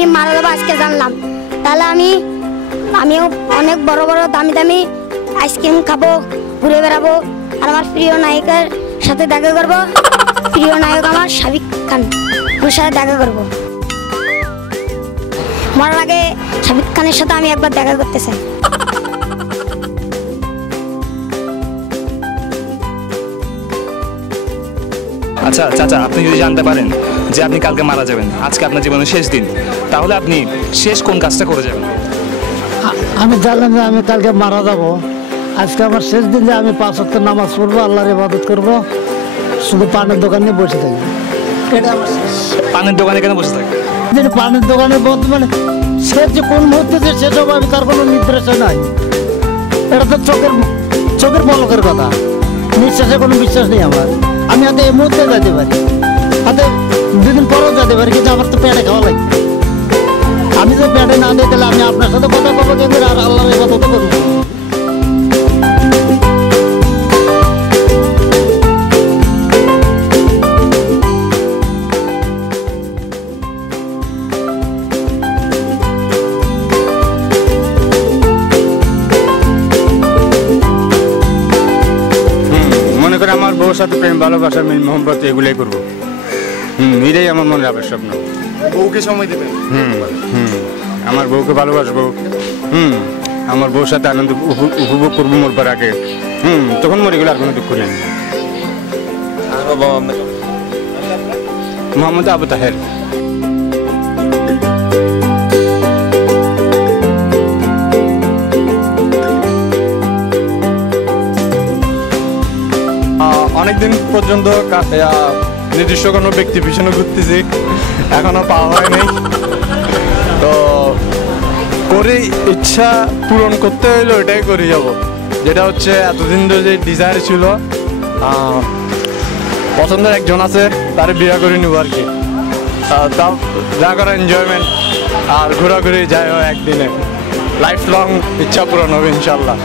আমি মারা যাবো আজকে জানলাম, তাহলে আমিও অনেক বড় বড় দামি দামি আইসক্রিম খাবো, ঘুরে বেড়াবো, আর আমার প্রিয় নায়িকার সাথে দেখা করবো। প্রিয় নায়ক আমার শাকিব খান, ওর সাথে দেখা করবো। মরার আগে শাকিব খানের সাথে আমি একবার দেখা করতে চাই। আচ্ছা চাচা, আপনি যদি জানতে পারেন যে আপনি কালকে মারা যাবেন, আজকে আপনার জীবনের শেষ দিন, তাহলে আপনি শেষ কোন কাজটা করে যাবেন? আমি জানলাম যে আমি কালকে মারা যাব, আজকে আমার শেষ দিন, যে আমি 5 ওয়াক্ত নামাজ পড়বো, আল্লাহর ইবাদত করবো, শুধু পানের দোকানে বসে থাকি। এটা আমার পানের দোকানে কেন বসে থাকে? যে পানের দোকানে বর্তমানে শেষ যে কোন মুহূর্তে যে শেষ হবে আমি তার কোনো নির্দেশনা নাই। এটা তো চোখের পলকের কথা, নিঃশ্বাসে কোনো বিশ্বাস নেই আমার। আমি হাতে এই মুহূর্তে যেতে পারি, হাতে 2 দিন পরেও যেতে পারি, কিন্তু আমার তো পেটে খাওয়া লাগবে। আমি তো পেটে না দিই, তাহলে আমি আপনার সাথে কথা বলবো কিন্তু আর আল্লাহর ইবাদত করবো। আমার বউর সাথে প্রেম ভালোবাসা মিল মোহব্বত এগুলোই করবো। এটাই আমার মনে হবে স্বপ্ন। বউকে সময় দেবেন? আমার বউকে ভালোবাসবো। আমার বউর সাথে আনন্দ উপভোগ করবো মরবার আগে। তখন মরে গেলে আর কোনো দুঃখ নেই। মোহাম্মদ আবু তাহের। অনেকদিন পর্যন্ত নির্দিষ্ট কোনো ব্যক্তি পিছনে ঘুরতেছি, এখনো পাওয়া হয়নি। তো করে ইচ্ছা পূরণ করতে হইলে ওইটাই করে যাব, যেটা হচ্ছে এতদিন ধরে যে ডিজায়ার ছিল। পছন্দের একজন আছে, তার বিয়ে করে নিব আর কি। তা যা করা এনজয়মেন্ট আর ঘোরাঘুরি যাই হয় একদিনে, লাইফ লং ইচ্ছা পূরণ হবে ইনশাল্লাহ।